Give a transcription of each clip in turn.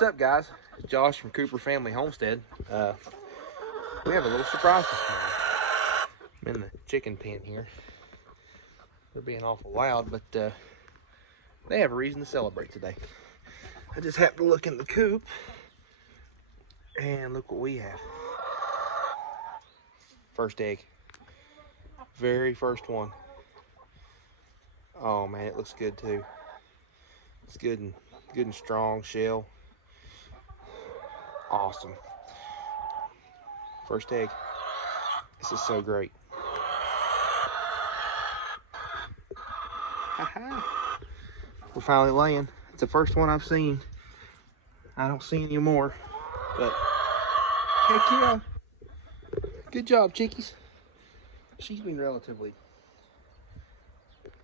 What's up, guys? It's Josh from Cooper Family Homestead. We have a little surprise this morning. I'm in the chicken pen here. They're being awful loud, but they have a reason to celebrate today. I just happened to look in the coop, and look what we have. First egg. Very first one. Oh man, it looks good too. It's good and strong shell. Awesome. First egg. This is so great. We're finally laying. It's the first one I've seen. I don't see any more, but heck yeah. Good job, chickies. She's been relatively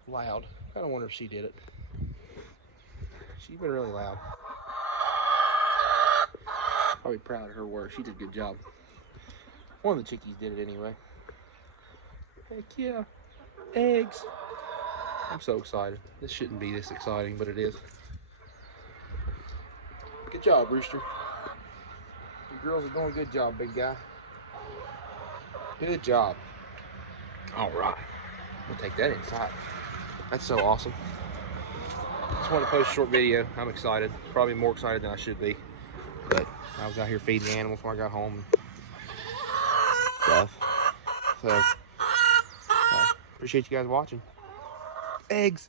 loud. I don't wonder if she did it. She's been really loud. Probably proud of her work. She did a good job. One of the chickies did it anyway. Heck yeah. Eggs. I'm so excited. This shouldn't be this exciting, but it is. Good job, Rooster. You girls are doing a good job, big guy. Good job. All right. We'll take that inside. That's so awesome. Just wanted to post a short video. I'm excited. Probably more excited than I should be. But I was out here feeding the animals when I got home and stuff. So, appreciate you guys watching. Eggs.